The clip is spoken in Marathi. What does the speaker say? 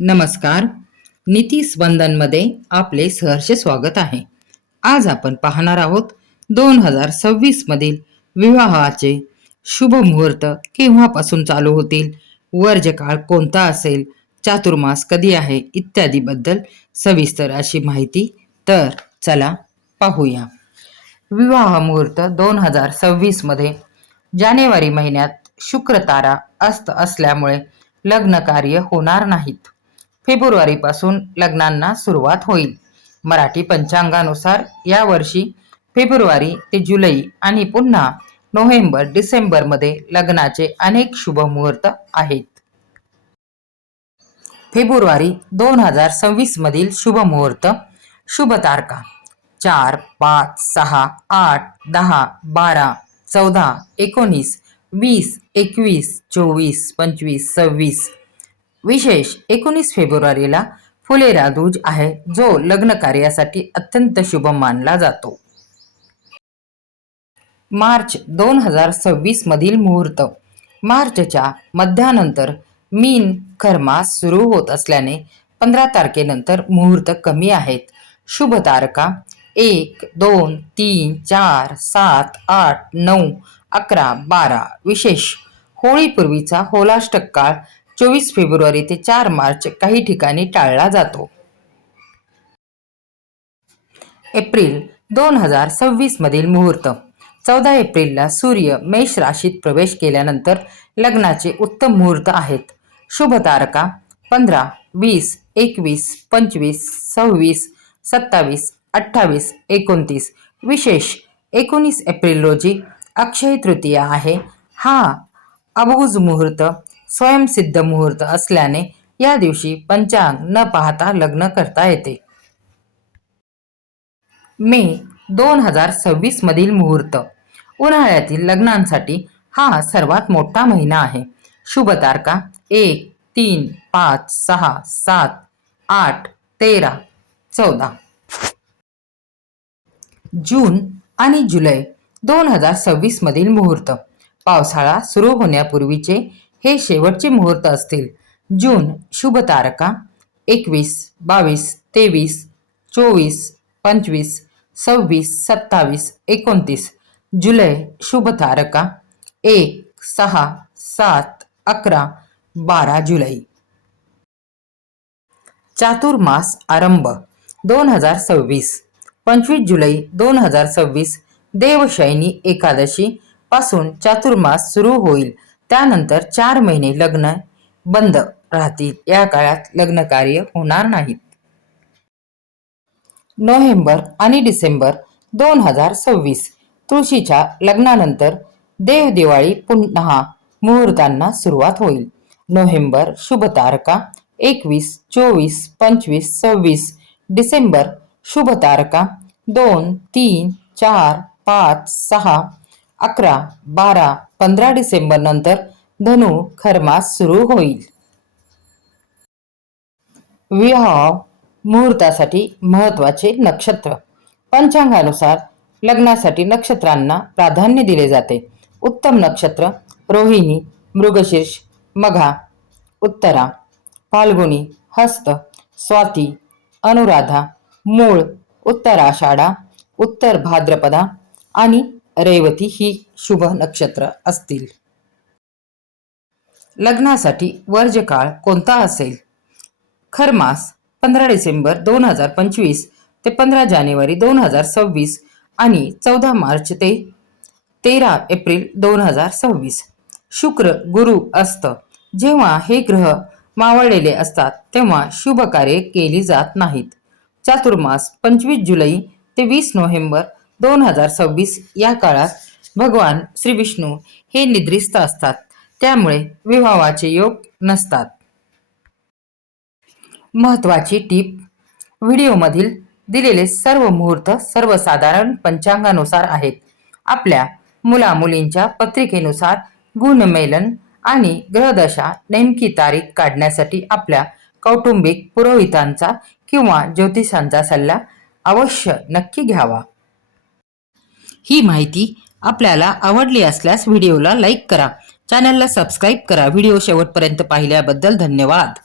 नमस्कार. नीती स्पंदनमध्ये आपले सहर्ष स्वागत आहे. आज आपण पाहणार आहोत 2026 मधील विवाहाचे शुभ मुहूर्त केव्हापासून चालू होतील, वर्ज काळ कोणता असेल, चातुर्मास कधी आहे इत्यादी बद्दल सविस्तर अशी माहिती. तर चला पाहूया. विवाह मुहूर्त 2026 मध्ये जानेवारी महिन्यात शुक्र तारा अस्त असल्यामुळे लग्न कार्य होणार नाहीत. फेब्रुवारीपासून लग्नांना सुरुवात होईल. मराठी पंचांगानुसार यावर्षी फेब्रुवारी ते जुलै आणि पुन्हा नोव्हेंबर डिसेंबरमध्ये लग्नाचे अनेक शुभ मुहूर्त आहेत. फेब्रुवारी 2026 मधील शुभ मुहूर्त. शुभ तारखा 4, 5, 6, 8, 10, 12, 14, 19, 20, 21, 24, 25, 26. विशेष 19 फेब्रुवारीला फुलेरा दूज आहे, जो लग्न कार्यासाठी अत्यंत शुभ मानला जातो. मार्च 2026 मधील मुहूर्त. मार्चच्या मध्यानंतर मीन खरमास सुरू होत असल्याने 15 तारखेनंतर मुहूर्त कमी आहेत. शुभ तारखा 1, 2, 3, 4, 7, 8, 9, 11, 12. विशेष होळीपूर्वीचा होलाष्टक काळ 24 फेब्रुवारी ते 4 मार्च काही ठिकाणी टाळला जातो. एप्रिल 2026 मधील मुहूर्त. 14 एप्रिलला सूर्य मेष राशीत प्रवेश केल्यानंतर लग्नाचे उत्तम मुहूर्त आहेत. शुभ तारखा 15, 20, 21, 25, 26, 27, 28, 29. विशेष 19 एप्रिल रोजी अक्षय तृतीया आहे. हा अबुज मुहूर्त स्वयंसिद्ध मुहूर्त असल्याने या दिवशी पंचांग न पाहता लग्न करता येते. मे 2026 मधील मुहूर्त. उन्हाळ्यातील लग्नांसाठी हा सर्वात मोठा महिना आहे. शुभ तारखा 1, 3, 5, 6, 7, 8, 13, 14. जून आणि जुलै 2026 मधील मुहूर्त. पावसाळा सुरू होण्यापूर्वीचे हे शेवटचे मुहूर्त असतील. जून शुभ तारखा 21, 22, 23, 24, 25, 26, 27, 29. जुलै शुभ तारखा 1, 6, 7, 11, 12 जुलै. चातुर्मास आरंभ 2026. 25 जुलै 2026 देवशयनी एकादशी पासून चातुर्मास सुरू होईल. त्यानंतर 4 महिने लग्न बंद राहतील. या काळात लग्न कार्य होणार नाहीत. नोव्हेंबर आणि डिसेंबर 2026. तुळशीच्या लग्नानंतर देव दिवाळी पुन्हा मुहूर्तांना सुरुवात होईल. नोव्हेंबर शुभ तारखा 21, 24, 25, 26. डिसेंबर शुभ तारखा 2, 3, 4, 5, 6, 11, 12, 15. डिसेंबर नंतर धनु खरमास सुरू होईल. विवाह मुहूर्तासाठी महत्त्वाचे नक्षत्र. पंचांगानुसार लग्नासाठी नक्षत्रांना प्राधान्य दिले जाते. उत्तम नक्षत्र रोहिणी, मृगशीर्ष, मघा, उत्तरा, फाल्गुनी, हस्त, स्वाती, अनुराधा, मूळ, उत्तराषाढा, उत्तर भाद्रपदा आणि रेवती ही शुभ नक्षत्र असतील. लग्नासाठी वर्ज काळ कोणता असेल? खरमास 15 डिसेंबर 2025 ते 15 जानेवारी 2026 आणि 14 मार्च ते 13 एप्रिल 2026. शुक्र गुरु असतं. जेव्हा हे ग्रह मावळलेले असतात तेव्हा शुभ कार्ये केली जात नाहीत. चातुर्मास 25 जुलै ते 20 नोव्हेंबर 2026 या काळात भगवान श्री विष्णू हे निद्रिस्त असतात, त्यामुळे विवाहाचे योग नसतात. महत्त्वाची टीप. व्हिडिओमधील दिलेले सर्व मुहूर्त सर्वसाधारण पंचांगानुसार आहेत. आपल्या मुलामुलींच्या पत्रिकेनुसार गुणमेलन आणि ग्रहदशा नेमकी तारीख काढण्यासाठी आपल्या कौटुंबिक पुरोहितांचा किंवा ज्योतिषांचा सल्ला अवश्य नक्की घ्यावा. ही माहिती आपल्याला आवडली असल्यास व्हिडिओला लाईक करा, चॅनलला सबस्क्राईब करा. व्हिडिओ शेवटपर्यंत पाहिल्याबद्दल धन्यवाद.